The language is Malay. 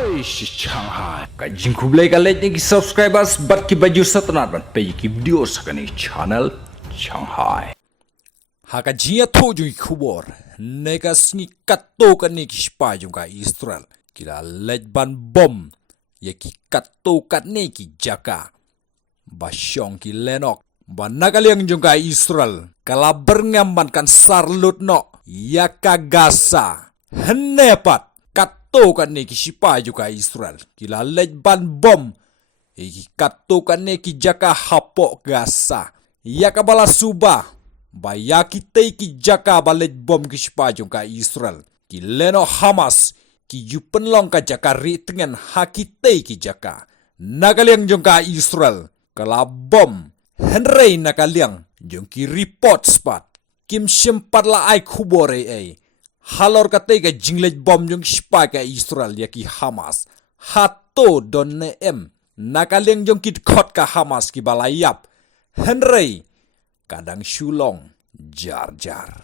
Oi, Shanghai. Kajing kublai kalet ni subscribers bat ki baju satnat ban pe ki video sakani channel Shanghai. Haka jia to jui kubor nega sni kato ka ni kispa juga Israel kila let ban bom ya ki kato kat ne ki jaka basyong ki lenok ban nagaliang juga Israel kala berngamban kan sarlut no ya kagasa henepat kato kan ne ki shipa juga Israel kila let ban bom ki kato kan ne ki jaka hapok gasa ya kabala subah Baya kita ki jaka balet bom ki spajong ka Israel. Ki leno Hamas ki jupen long ka jaka ritngen hakite ki jaka. Nagaliang jong ka Israel. Kala bom. Henry nagaliang jong ki report spot. Kim sempat la ay kubore ay. Halor kate ka jinglet bom jong spa ka Israel ya ki Hamas. Hato don ne em. Nagaliang jong ki kot ka Hamas ki balayap. Henry kadang sulong jar-jar.